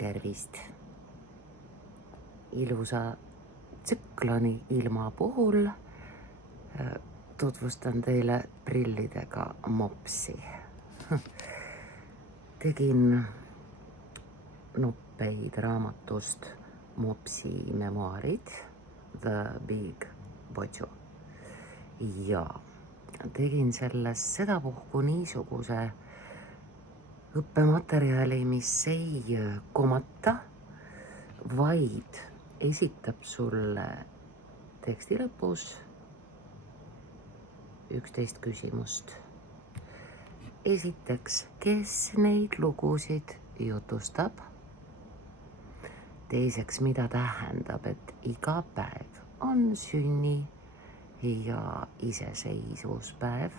Tervist! Ilusa tsükloni ilma puhul tutvustan teile prillidega mopsi. Tegin noppeid raamatust Mopsi memuaarid The Big Bojo ja tegin sellest sedapuhku niisuguse õppematerjali, mis ei komata, vaid esitab sulle teksti lõpus 11 küsimust. Esiteks, kes neid lugusid jutustab? Teiseks, mida tähendab, et iga päev on sünni- ja iseseisvuspäev?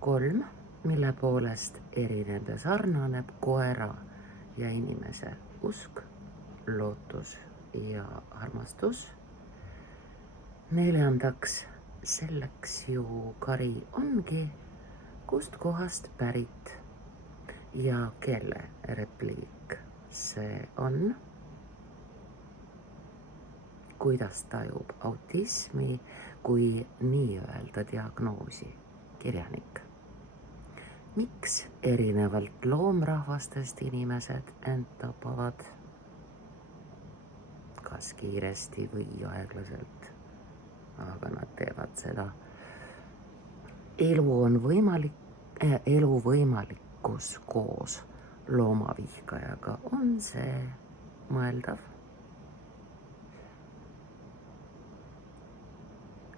3, mille poolest erineb ja sarnaneb koera ja inimese usk, lootus ja armastus? 4, selleks ju kari ongi, kust kohast pärit ja kelle repliik see on? Kuidas tajub autismi kui nii-öelda diagnoosi kirjanik? Miks erinevalt loomrahvastest inimesed end tapavad? Kas kiiresti või aeglaselt? Aga nad teevad seda. Elu võimalikkus koos loomavihkajaga, on see mõeldav?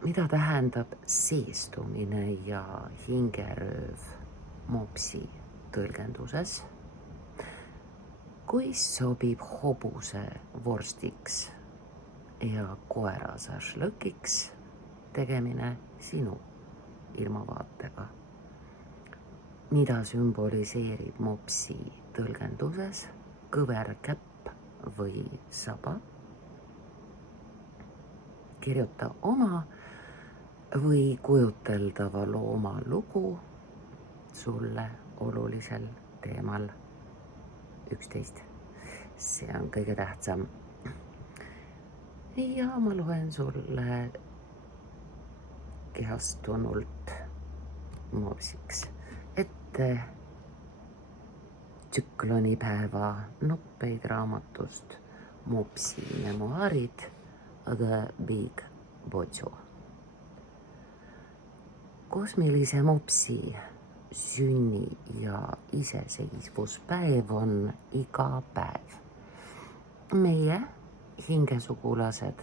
Mida tähendab seestumine ja hingerööv mopsi tõlgenduses? Kui sobib hobuse vorstiks ja koera šašlõkiks tegemine sinu ilmavaatega? Mida sümboliseerib mopsi tõlgenduses kõverkäpp või saba? Kirjuta oma või kujuteldava looma lugu sulle olulisel teemal. 11. See on kõige tähtsam. Ja ma loen sulle kehastunult mopsiks ette tsüklonipäeva noppeid raamatust Mopsi memuaarid The Big Bojo. Kosmilise mopsi sünni- ja iseseisvuspäev on iga päev. Meie, hingesugulased,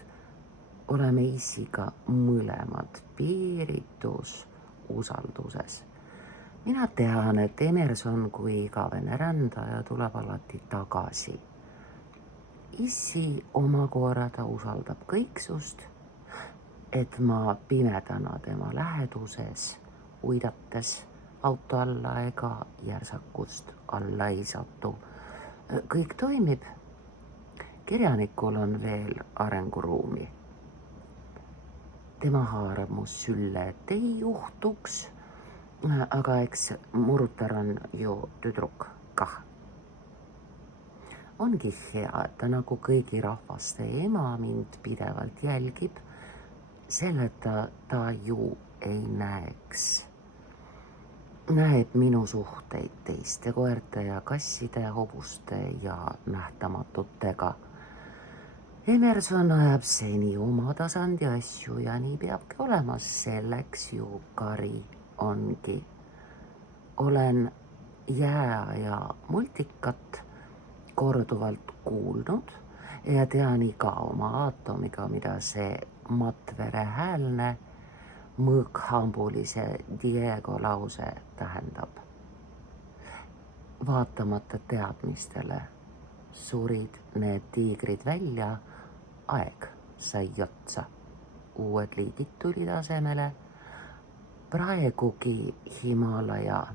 oleme isiga mõlemad piiritus usalduses. Mina tean, et Emerson kui igavene rändaja tuleb alati tagasi. Issi omakorda ta usaldab kõiksust, et ma pimedana tema läheduses uidates auto alla ega järsakust alla ei satu. Kõik toimib. Kirjanikul on veel arenguruumi. Tema haarab mu sülle, et ei juhtuks, aga eks Murutar on ju tüdruk kah. Ongi hea, et ta nagu kõigi rahvaste ema mind pidevalt jälgib, selleta ta ju ei näeks. Näeb minu suhteid teiste koerte ja kasside, hobuste ja nähtamatutega. Emerson ajab seni oma tasandi asju ja nii peabki olema, selleks ju kari ongi. Olen jää- ja multikat korduvalt kuulnud ja tean iga oma aatomiga, mida see Matvere häälne mõõkhambulise Diego lause tähendab. Vaatamata teadmistele surid need tiigrid välja, aeg sai otsa. Uued liigid tulid asemele, praegugi Himalaja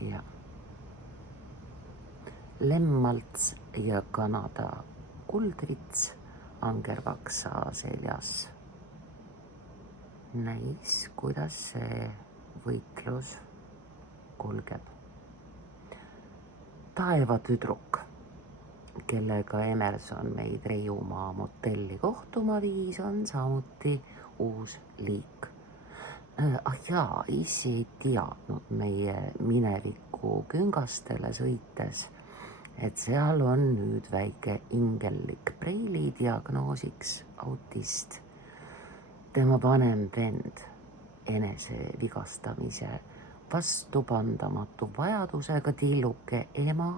ja lemmalts ja Kanada kuldvits angervaksa seljas. Näis, kuidas see võitlus kulgeb. Taevatüdruk, kellega Emerson meid Reiumaa motelli kohtuma viis, on samuti uus liik. Jaa, issi ei teadnud meie mineviku küngastele sõites, et seal on nüüd väike ingellik Preili diagnoosiks autist. Tema vanem vend, enese vigastamise vastupandamatu vajadusega tilluke ema,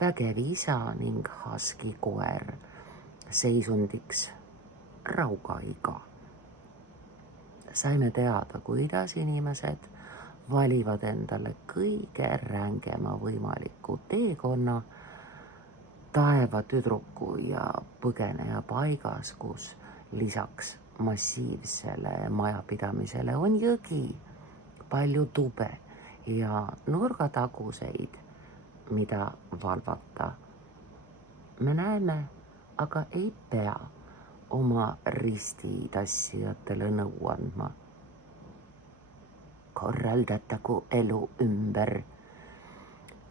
vägev isa ning husky koer, seisundiks raugaiga. Saime teada, kuidas inimesed valivad endale kõige rängema võimaliku teekonna taevatüdruku ja põgeneja paigas, kus lisaks massiivsele majapidamisele on jõgi, palju tube ja nurgataguseid, mida valvata. Me näeme, aga ei pea oma ristitassijatele nõu andma. Korraldatagu elu ümber.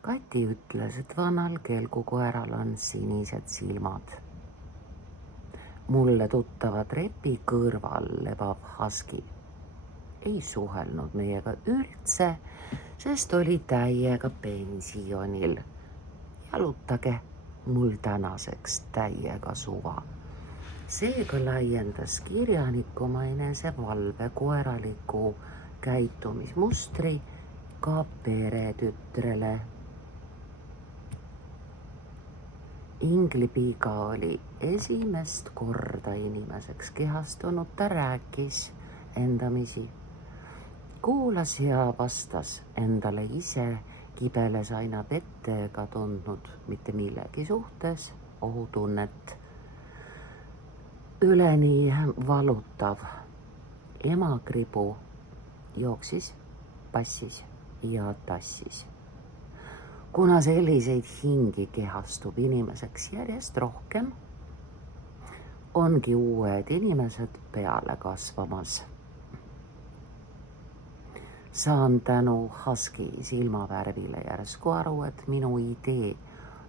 Kati ütles, et vanal kelgukoeral on sinised silmad. Mulle tuttava trepi kõrval lebav husky ei suhelnud meiega üldse, sest oli täiega pensionil. Jalutage, mul tänaseks täiega suva. Seega laiendas kirjanik oma enesevalve koeraliku käitumismustri ka peretütrele. Inglipiiga oli esimest korda inimeseks kehastunud, ta rääkis endamisi, kuulas ja vastas endale ise, kibeles aina vette ega tundnud mitte millegi suhtes ohutunnet. Üleni valutav emakribu jooksis, passis ja tassis. Kuna selliseid hingi kehastub inimeseks järjest rohkem, ongi uued inimesed peale kasvamas. Saan tänu husky silmavärvile järsku aru, et minu idee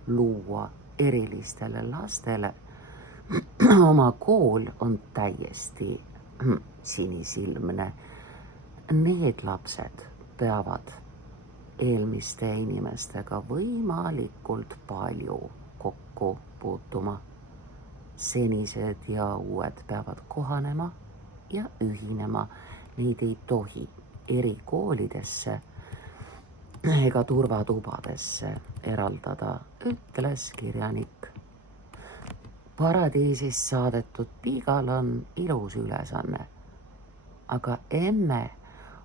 luua erilistele lastele oma kool on täiesti sinisilmne. Need lapsed peavad eelmiste inimestega võimalikult palju kokku puutuma. Senised ja uued peavad kohanema ja ühinema. Neid ei tohi erikoolidesse ega turvatubadesse eraldada, ütles kirjanik. Paradiisist saadetud piigal on ilus ülesanne, aga emme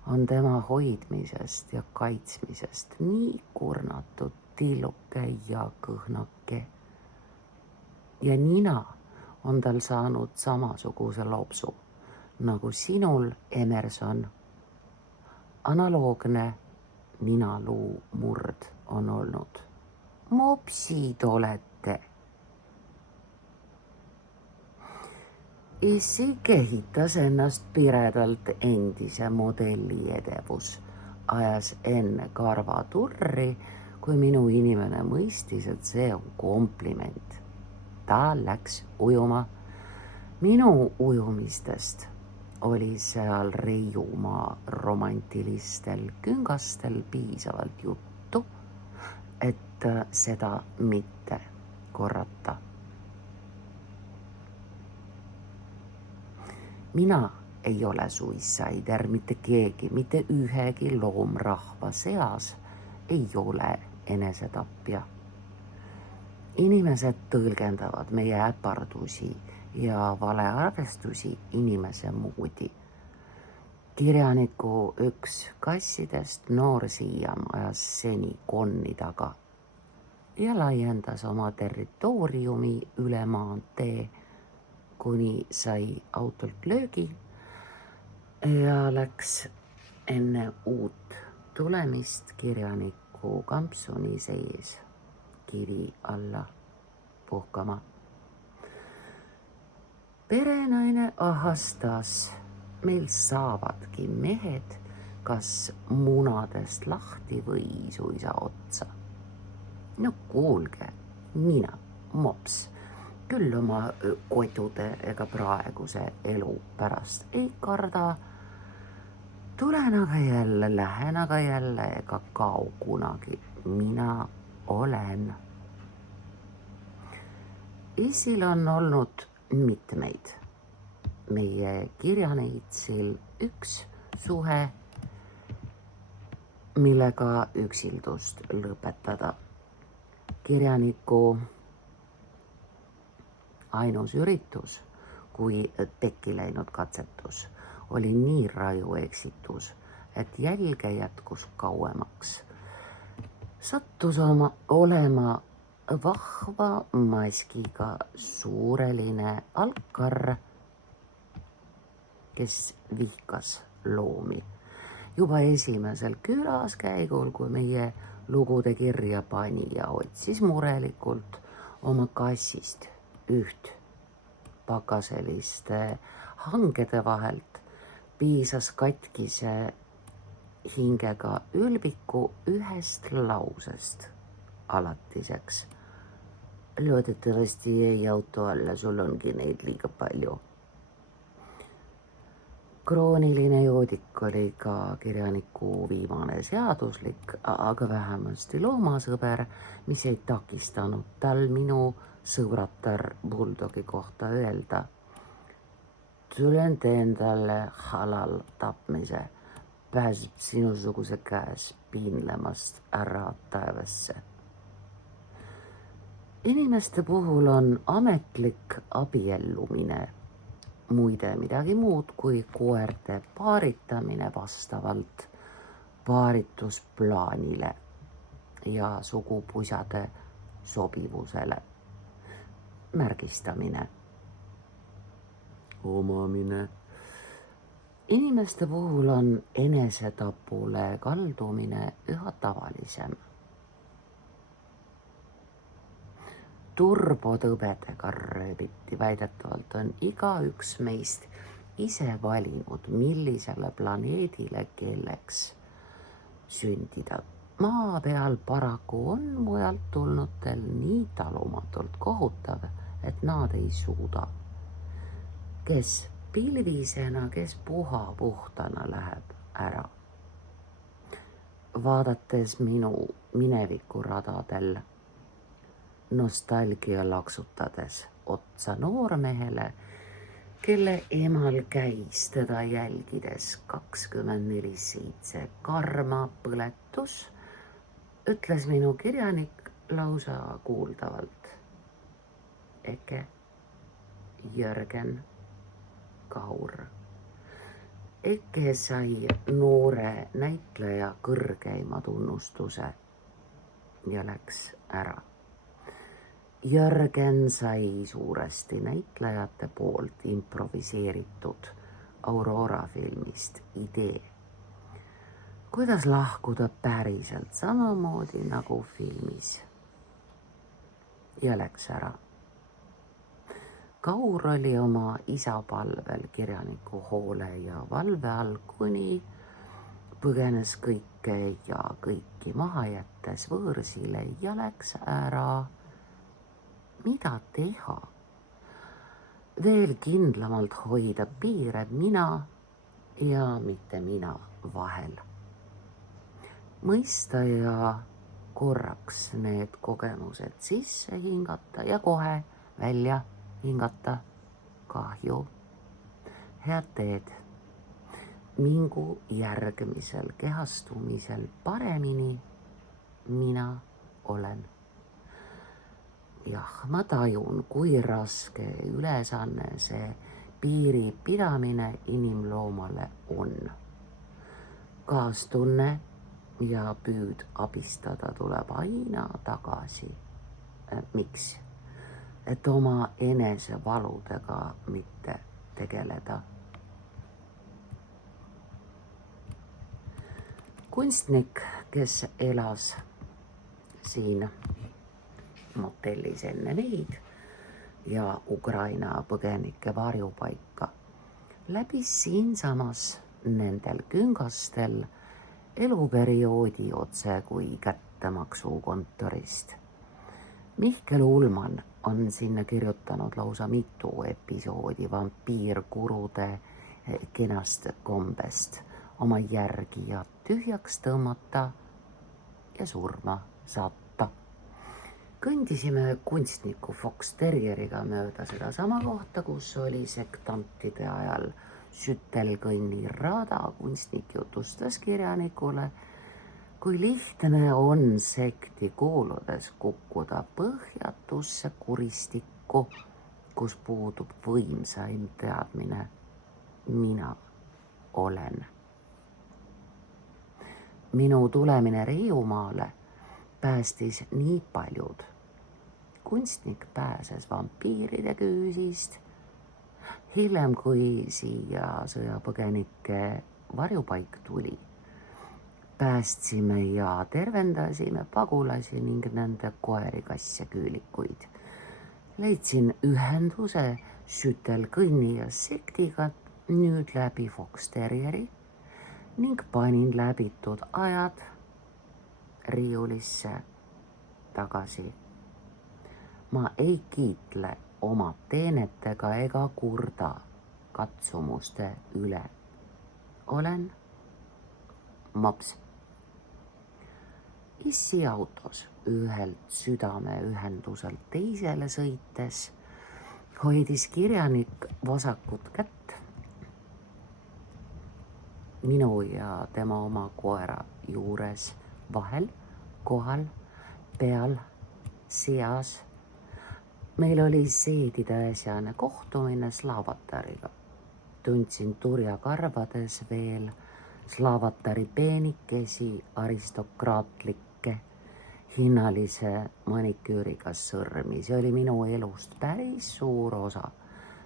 on tema hoidmisest ja kaitsmisest nii kurnatud tilluke ja kõhnake. Ja nina on tal saanud samasuguse lopsu, nagu sinul, Emerson. Analoogne ninaluu murd on olnud. Mopsid olete. Issi kehitas ennast piredalt endise modelli edevus, ajas enne karvaturri, kui minu inimene mõistis, et see on kompliment. Ta läks ujuma. Minu ujumistest oli seal Reiumaa romantilistel küngastel piisavalt juttu, et seda mitte korrata. Mina ei ole suitsider, mitte keegi, mitte ühegi loomrahva seas ei ole enesetapja. Inimesed tõlgendavad meie äpardusi ja valearvestusi inimese moodi. Kirjaniku üks kassidest noor siiam ajas seni konni taga ja laiendas oma territooriumi üle maantee, kuni sai autolt löögi ja läks enne uut tulemist kirjaniku kampsuni sees kivi alla puhkama. Perenaine ahastas, meil saavadki mehed kas munadest lahti või suisa otsa. No kuulge, mina, mops, küll oma kodude ega praeguse elu pärast ei karda. Tulen aga jälle, lähen aga jälle ega kao kunagi. Mina olen. Eestil on olnud mitmeid meie kirjaneitsil üks suhe, millega üksildust lõpetada. Kirjaniku ainus üritus, kui pekki läinud katsetus, oli nii raju eksitus, et jälge jätkus kauemaks. Sattus olema vahva maskiga suureline alkar, kes vihkas loomi. Juba esimesel külaskäigul, kui meie lugude kirja pani ja otsis murelikult oma kassist üht pakaseliste hangede vahelt, piisas katkise hingega ülbiku ühest lausest alatiseks. Loodetavasti jäi auto alla, sul ongi neid liiga palju. Krooniline joodik oli ka kirjaniku viimane seaduslik, aga vähemasti loomasõber, mis ei takistanud tal minu sõbratar Bulldogi kohta öelda. Tulen teen talle halal tapmise, pääseb sinusuguse käes piinlemast ära taevasse. Inimeste puhul on ametlik abiellumine muide midagi muud kui koerte paaritamine vastavalt paaritusplaanile ja sugupusade sobivusele. Märgistamine. Omamine. Inimeste puhul on enesetapule kaldumine üha tavalisem. Turbotõbedega rööbiti, väidetavalt on igaüks meist ise valinud, millisele planeedile kelleks sündida. Maa peal paraku on mujalt tulnutel nii talumatult kohutav, et nad ei suuda. Kes pilvisena, kes puhtana läheb ära. Vaadates minu minevikuradadel, nostalgia laksutades otsa noormehele, kelle emal käis teda jälgides 24/7 karma põletus, ütles minu kirjanik lausa kuuldavalt. Eke Jörgen Kaur. Eke sai noore näitleja kõrgeima tunnustuse ja läks ära. Jörgen sai suuresti näitlejate poolt improviseeritud Aurora filmist idee, kuidas lahkuda päriselt samamoodi nagu filmis, ja läks ära. Kaur oli oma isa palvel kirjaniku hoole ja valve all, kuni põgenes kõike ja kõiki maha jättes võõrsile ja läks ära. Mida teha? Veel kindlamalt hoida piire mina ja mitte mina vahel. Mõista ja korraks need kogemused sisse hingata ja kohe välja hingata. Kahju. Head teed. Mingu järgmisel kehastumisel paremini. Mina olen. Jah, ma tajun, kui raske ülesanne see piiri pidamine inimloomale on. Kaastunne ja püüd abistada tuleb aina tagasi. Miks? Et oma enesevaludega mitte tegeleda. Kunstnik, kes elas siin motellis enne meid ja Ukraina põgenike varjupaika, läbis siinsamas nendel küngastel eluperioodi otse kui kättemaksukontorist. Mihkel Ullmann on sinna kirjutanud lausa mitu episoodi vampiirkurude kenast kombest oma järgija tühjaks tõmmata ja surma saata. Kõndisime kunstniku Fox Terrieriga mööda sedasama kohta, kus oli sektantide ajal sütelkõnni rada. Kunstnik jutustas kirjanikule, kui lihtne on sekti kuuludes kukkuda põhjatusse kuristikku, kus puudub võimsaim teadmine. Mina olen. Minu tulemine Riiumaale päästis nii paljud. Kunstnik pääses vampiiride küüsist. Hiljem, kui siia sõjapõgenike varjupaik tuli, päästsime ja tervendasime pagulasi ning nende koeri, kasse, küülikuid. Leidsin ühenduse sütelkõnni ja sektiga nüüd läbi Fox Terrieri ning panin läbitud ajad riiulisse tagasi. Ma ei kiitle oma teenetega ega kurda katsumuste üle. Olen mops. Issi autos ühelt südameühenduselt teisele sõites hoidis kirjanik vasakut kätt minu ja tema oma koera juures, vahel, kohal, peal, seas. Meil oli seedideasjane kohtumine Slaavatariga. Tundsin turja karvades veel Slaavatari peenikesi, aristokraatlikke, hinnalise maniküüriga sõrmi. See oli minu elust päris suur osa,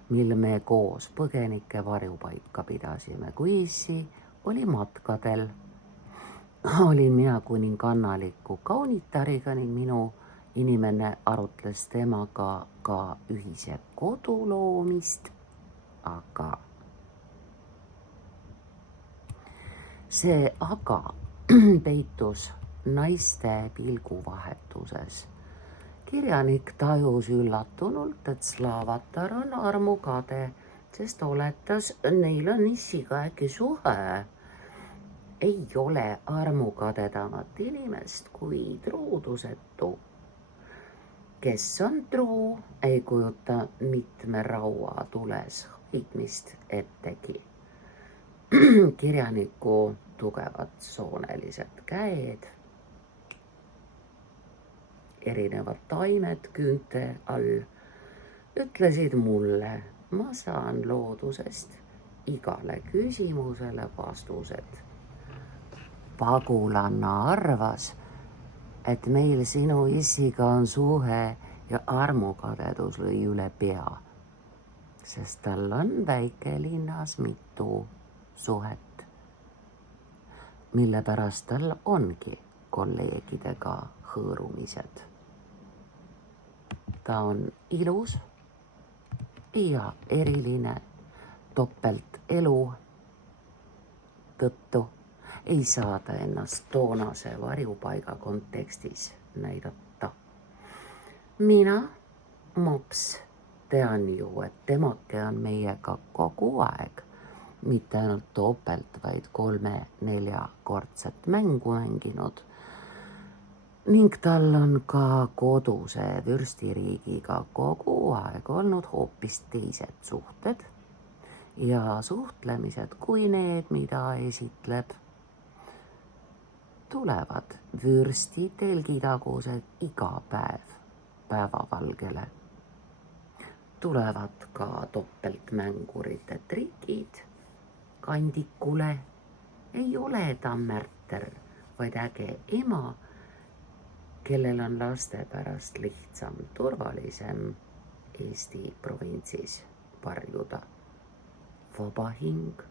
mil me koos põgenike varjupaika pidasime, kui Issi oli matkadel. Olin mina kuningannaliku kaunitariga ning minu inimene arutles temaga ka ühise kodu loomist, aga see aga peitus naiste pilguvahetuses. Kirjanik tajus üllatunult, et Slaavatar on armukade, sest oletas, neil on Issiga äkki suhe. Ei ole armukadedamat inimest kui truudusetu. Kes on truu, ei kujuta mitme raua tules hoidmist ettegi. Kirjaniku tugevad soonelised käed, erinevad taimed küünte all ütlesid mulle, ma saan loodusest igale küsimusele vastused. Pagulanna arvas, et meil sinu Issiga on suhe ja armukadedus lõi üle pea, sest tal on väikelinnas mitu suhet, mille pärast tal ongi kolleegidega hõõrumised. Ta on ilus ja eriline topeltelu tõttu ei saa ta ennast toonase varjupaiga kontekstis näidata. Mina, mops, tean ju, et temake on meiega kogu aeg, mitte ainult topelt, vaid 3-4-kordset mängu mänginud. Ning tal on ka koduse vürstiriigiga kogu aeg olnud hoopis teised suhted ja suhtlemised kui need, mida esitleb. Tulevad vürstitelgitagused iga päev päevavalgele. Tulevad ka topeltmängurite trikid kandikule. Ei ole ta märter, vaid äge ema, kellel on laste pärast lihtsam, turvalisem Eesti provintsis varjuda. Vaba hing,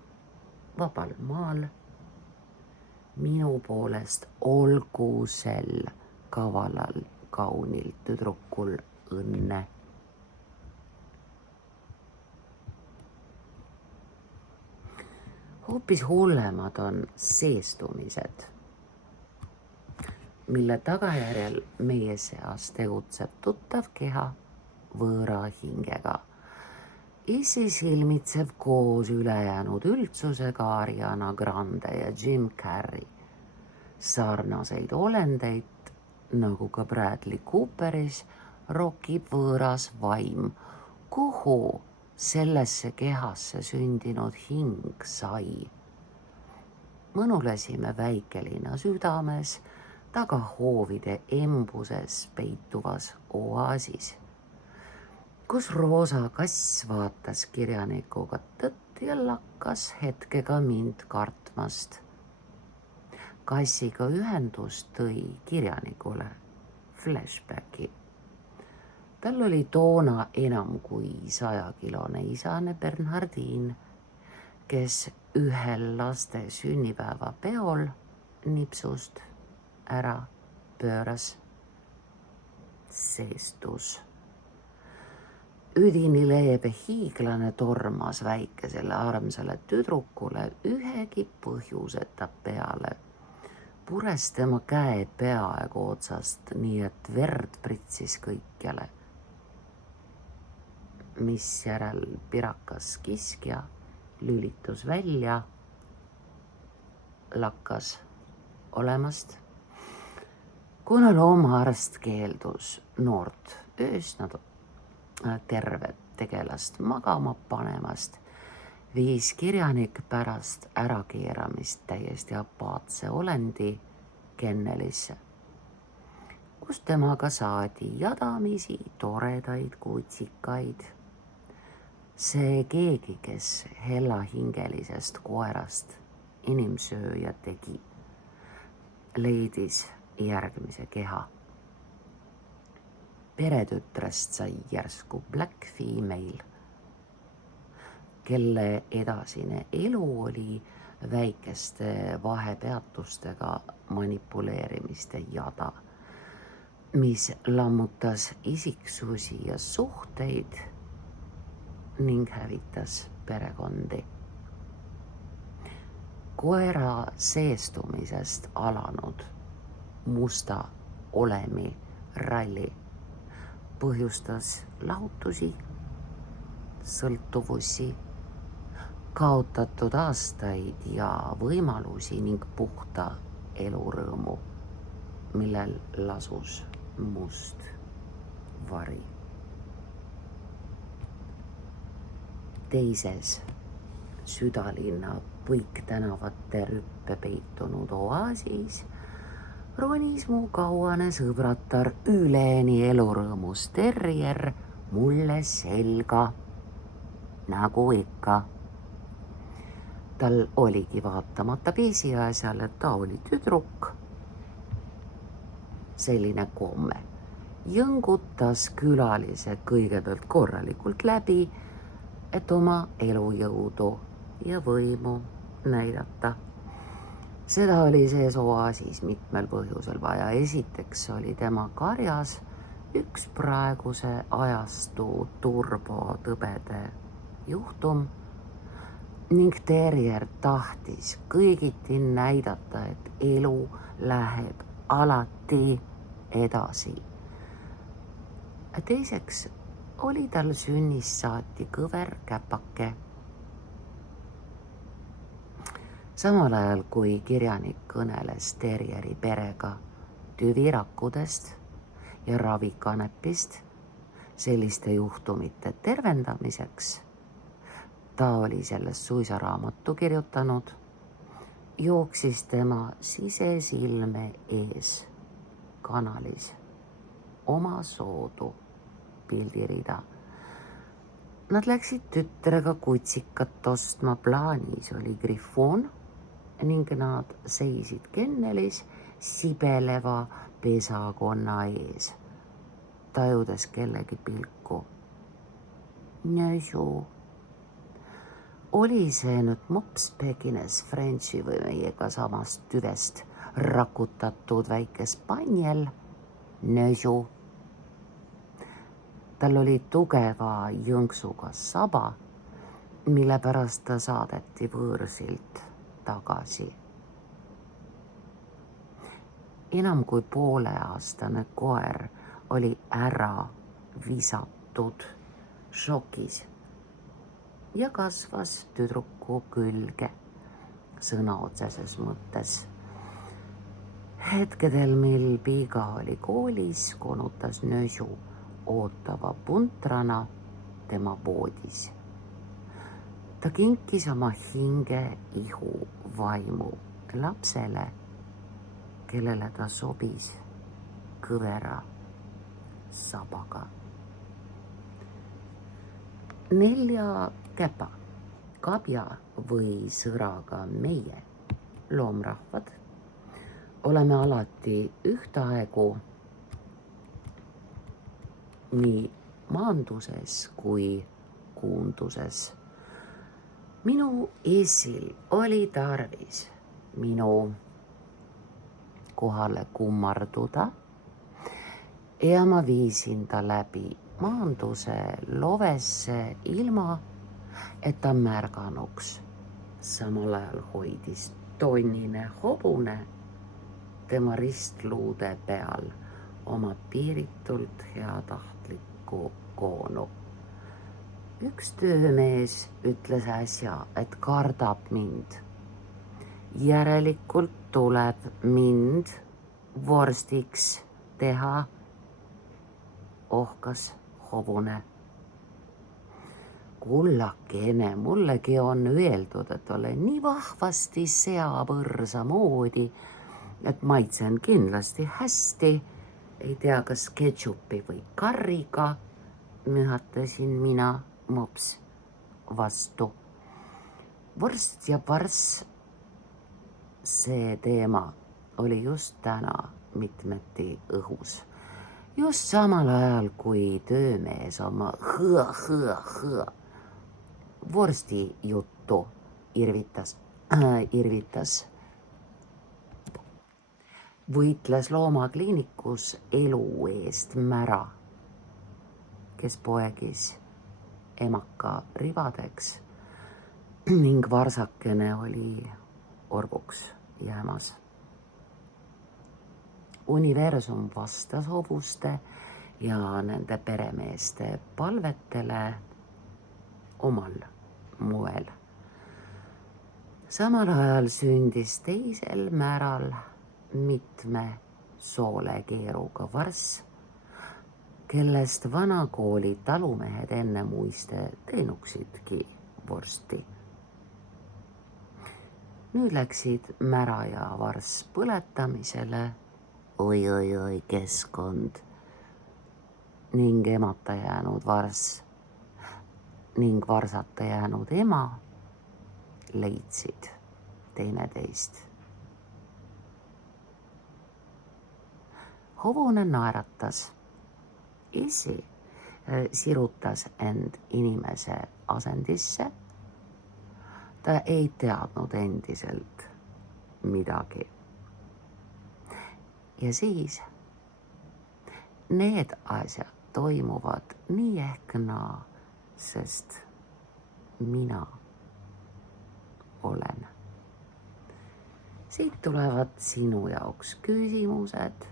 vabal maal. Minu poolest olgu sel kavalal kaunil tüdrukul õnne. Hoopis hullemad on seestumised, mille tagajärjel meie seas tegutseb tuttav keha võõra hingega. Issi silmitsev koos ülejäänud üldsusega Ariana Grande ja Jim Carrey sarnaseid olendeid, nagu ka Bradley Cooperis rokib võõras vaim, kuhu sellesse kehasse sündinud hing sai. mõnulesime väikelinna südames tagahoovide embuses peituvas oaasis, kus roosa kass vaatas kirjanikuga tõtt ja lakkas hetkega mind kartmast. Kassiga ühendus tõi kirjanikule flashbacki. Tal oli toona enam kui 100-kilone isane Bernhardin, kes ühel laste sünnipäeva peol nipsust ära pööras, seestus. Üdini leebe hiiglane tormas väikesele armsale tüdrukule ühegi põhjuseta peale, pures tema käed peaaegu otsast, nii et verd pritsis kõikjale, misjärel pirakas kiskja lülitus välja, lakkas olemast, kuna loomaarst keeldus noort öösna tervet tegelast magama panemast, viis kirjanik pärast ärakeeramist täiesti apaatse olendi kennelisse, kus temaga saadi jadamisi toredaid kutsikaid. See keegi, kes hellahingelisest koerast inimsööja tegi, leidis järgmise keha. Peretütrest sai järsku black female, kelle edasine elu oli väikeste vahepeatustega manipuleerimiste jada, mis lammutas isiksusi ja suhteid ning hävitas perekondi. Koera seestumisest alanud musta olemi ralli põhjustas lahutusi, sõltuvusi, kaotatud aastaid ja võimalusi ning puhta elurõõmu, millel lasus must vari. Teises südalinna põiktänavate rüppe peitunud oaasis ronis mu kauane sõbratar üleni elurõõmus terrier mulle selga, nagu ikka. Tal oligi vaatamata pisiasjale, et ta oli tüdruk, selline komme. Jõngutas külalise kõigepealt korralikult läbi, et oma elujõudu ja võimu näidata. Seda oli sees oaasis mitmel põhjusel vaja. Esiteks oli tema karjas üks praeguse ajastu turbotõbede juhtum ning terrier tahtis kõigiti näidata, et elu läheb alati edasi. Teiseks oli tal sünnist saati kõver käpake. Samal ajal, kui kirjanik kõneles terrieri perega tüvirakkudest ja ravikanepist selliste juhtumite tervendamiseks, ta oli sellest suisa raamatu kirjutanud, jooksis tema sisesilme ees kanalis oma soodu pildirida. Nad läksid tütrega kutsikat ostma, plaanis oli grifoon ning nad seisid kennelis sibeleva pesakonna ees, tajudes kellegi pilku. Nöösu. Oli see nüüd mops Pekines Frenchi või meiega samast tüvest rakutatud väike spanjel? Nöösu. Tal oli tugeva jõnksuga saba mille pärast ta saadeti võõrsilt tagasi. Enam kui pooleaastane koer oli ära visatud šokis ja kasvas tüdruku külge sõna otseses mõttes. Hetkedel, mil Piiga oli koolis, konutas nösu ootava puntrana tema voodis. Ta kinkis oma hinge, ihu, vaimu lapsele, kellele ta sobis kõvera sabaga. 4 käpa, kabja või sõraga meie, loomrahvad, oleme alati ühtaegu nii maanduses kui kuunduses. Minu essil oli tarvis minu kohale kummarduda ja ma viisin ta läbi maanduse lovesse ilma, et ta märganuks. Samal ajal hoidis tonnine hobune tema ristluude peal oma piiritult heatahtlikku koonu. Üks töömees ütles äsja, et kardab mind. Järelikult tuleb mind vorstiks teha, ohkas hobune. Kullakene, mullegi on öeldud, et olen nii vahvasti seapõrsa moodi, et maitsen kindlasti hästi, ei tea, kas ketšupi või karriga, mühatasin mina mops vastu. Vorst ja parss, see teema oli just täna mitmeti õhus. Just samal ajal, kui töömees oma hõ vorsti juttu irvitas, võitles loomakliinikus elu eest mära, kes poegis emaka ribadeks ning varsakene oli orvuks jäämas. Universum vastas hobuste ja nende peremeeste palvetele omal moel. Samal ajal sündis teisel märal mitme soolekeeruga varss, kellest vanakooli talumehed enne muiste teenuksidki vorsti. Nüüd läksid mära ja varss põletamisele, oi keskkond, ning emata jäänud varss ning varsata jäänud ema leidsid teineteist. Hobune naeratas. Isi sirutas end inimese asendisse. Ta ei teadnud endiselt midagi. Ja siis need asjad toimuvad nii ehk naa, sest mina olen. Siit tulevad sinu jaoks küsimused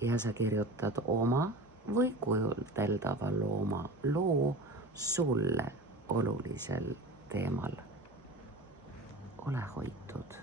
ja sa kirjutad oma või kujutldava looma loo sulle olulisel teemal. Ole hoitud.